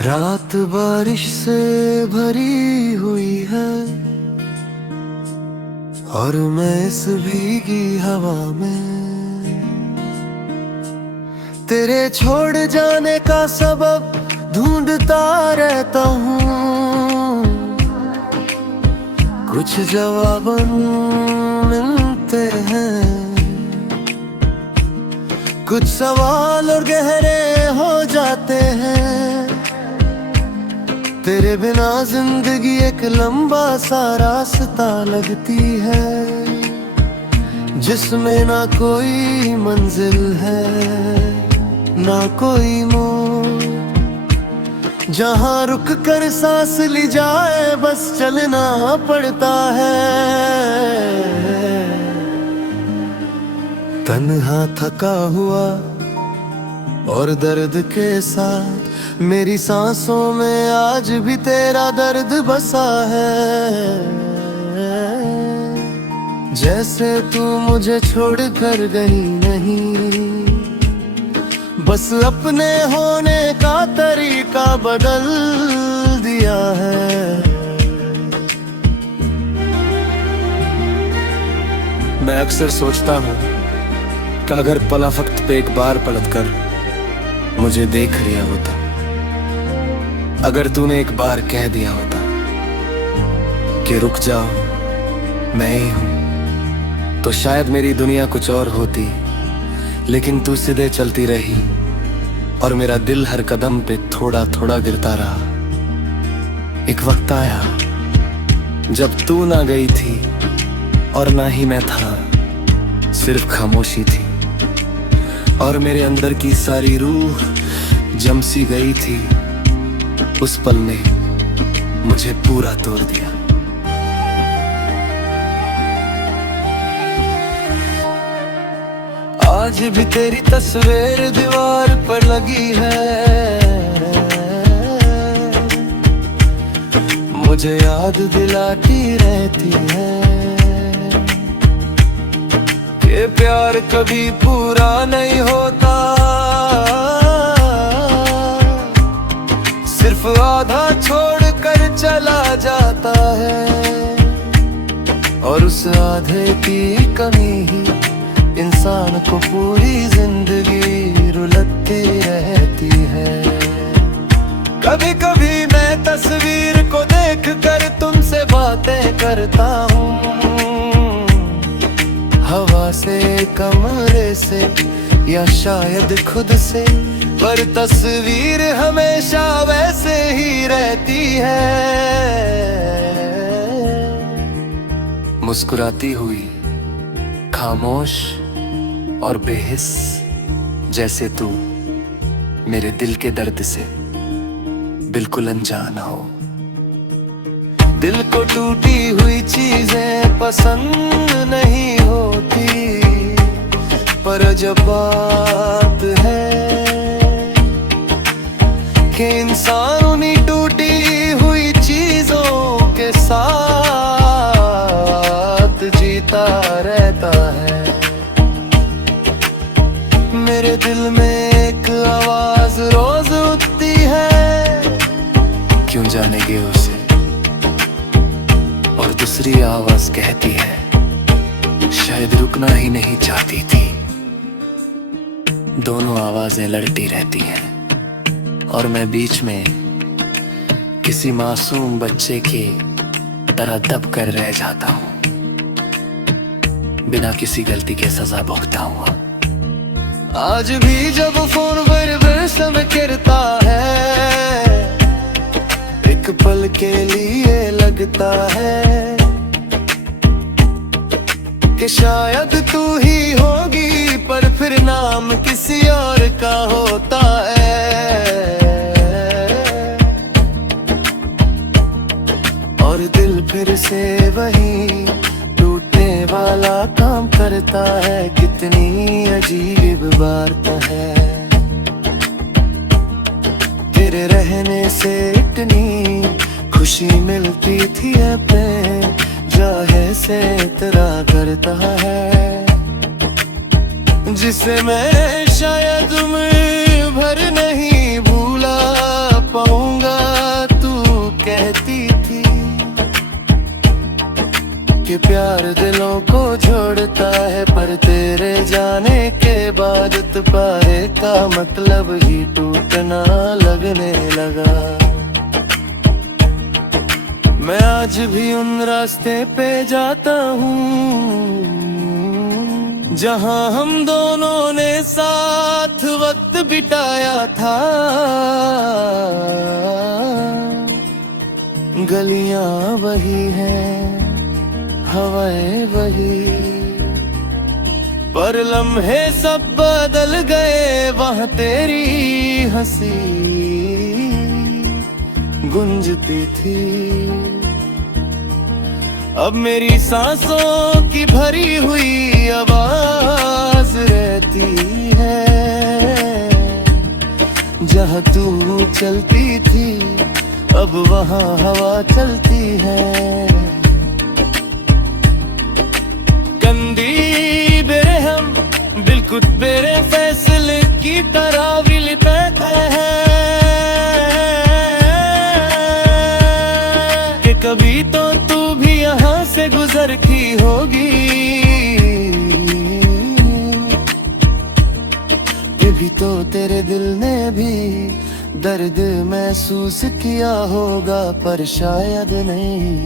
रात बारिश से भरी हुई है और मैं इस भीगी हवा में तेरे छोड़ जाने का सबब ढूंढता रहता हूँ। कुछ जवाब मिलते हैं, कुछ सवाल और गहरे हो जाते हैं। तेरे बिना जिंदगी एक लंबा सा रास्ता लगती है, जिसमें ना कोई मंजिल है ना कोई मोड़। जहाँ रुक कर सांस ली जाए बस चलना पड़ता है। तन्हा थका हुआ और दर्द के साथ मेरी सांसों में आज भी तेरा दर्द बसा है। जैसे तू मुझे छोड़कर गई नहीं, बस अपने होने का तरीका बदल दिया है। मैं अक्सर सोचता हूँ कि अगर पला वक्त पे एक बार पलटकर मुझे देख लिया होता, अगर तूने एक बार कह दिया होता कि रुक जाओ मैं ही हूं, तो शायद मेरी दुनिया कुछ और होती। लेकिन तू सीधे चलती रही और मेरा दिल हर कदम पे थोड़ा थोड़ा गिरता रहा। एक वक्त आया जब तू ना गई थी और ना ही मैं था, सिर्फ खामोशी थी और मेरे अंदर की सारी रूह जम सी गई थी। उस पल ने मुझे पूरा तोड़ दिया। आज भी तेरी तस्वीर दीवार पर लगी है, मुझे याद दिलाती रहती है कि प्यार कभी पूरा नहीं होता, सिर्फ आधा छोड़ कर चला जाता है। और उस आधे की कमी ही इंसान को पूरी जिंदगी रुलती रहती है। कभी कभी मैं तस्वीर को देख कर तुमसे बातें करता हूँ, हवा से, कमरे से या शायद खुद से, पर तस्वीर हमेशा वैसे ही रहती है। मुस्कुराती हुई, खामोश और बेहिस, जैसे तू मेरे दिल के दर्द से बिल्कुल अनजान हो। दिल को टूटी हुई चीजें पसंद नहीं होती, पर जब बात है कि इंसान उन्हीं टूटी हुई चीजों के साथ जीता रहता है। मेरे दिल में एक आवाज रोज उठती है, क्यों जानेगे उसे, और दूसरी आवाज कहती है शायद रुकना ही नहीं चाहती थी। दोनों आवाजें लड़ती रहती हैं और मैं बीच में किसी मासूम बच्चे की तरह दब कर रह जाता हूँ, बिना किसी गलती के सजा भुगता हुआ। आज भी जब फोन पर समय गिरता है, एक पल के लिए लगता है कि शायद तू ही होगी, पर फिर नाम किसी और का होता है। और दिल फिर से वही टूटने वाला काम करता है। कितनी अजीब बात है, तेरे रहने से इतनी खुशी मिलती थी, अपने जाहे से इतना करता है, जिसे मैं शायद उम्र भर नहीं भूला पाऊंगा। कि प्यार दिलों को जोड़ता है, पर तेरे जाने के बाद पाए का मतलब ही टूटना लगने लगा। मैं आज भी उन रास्ते पे जाता हूँ जहाँ हम दोनों ने साथ वक्त बिताया था। गलियां वही हैं, हवाएं वही, पर लम्हे सब बदल गए। वहाँ तेरी हंसी गूंजती थी, अब मेरी सांसों की भरी हुई आवाज रहती है। जहाँ तू चलती थी अब वहाँ हवा चलती है। गंदी बेरहम बिल्कुल मेरे फैसले की तरह विलपैत है कि कभी तो तू भी यहाँ से गुजर की होगी। कभी तो तेरे दिल ने भी दर्द महसूस किया होगा, पर शायद नहीं।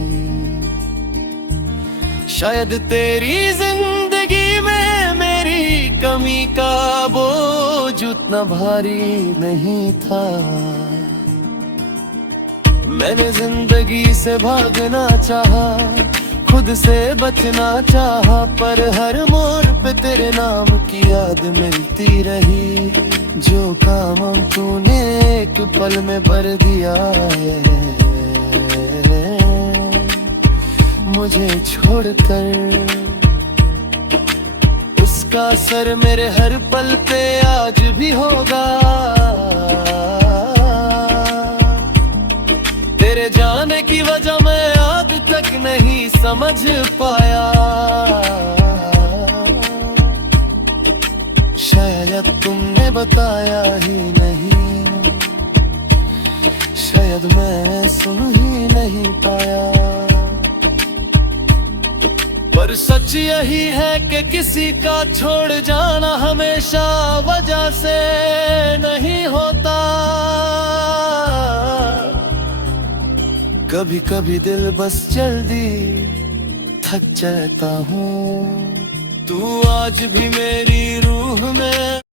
शायद तेरी जिंदगी में मेरी कमी का बोझ उतना भारी नहीं था। मैंने जिंदगी से भागना चाहा, खुद से बचना चाहा, पर हर मोड़ पे तेरे नाम की याद मिलती रही। जो काम तूने एक पल में भर दिया है मुझे छोड़कर, उसका असर मेरे हर पल पे आज भी होगा। तेरे जाने की वजह मैं आज तक नहीं समझ पाया। शायद तुमने बताया ही नहीं, शायद मैं सुन ही नहीं पाया। पर सच यही है कि किसी का छोड़ जाना हमेशा वजह से नहीं होता। कभी कभी दिल बस जल्दी थक जाता हूँ। तू आज भी मेरी रूह में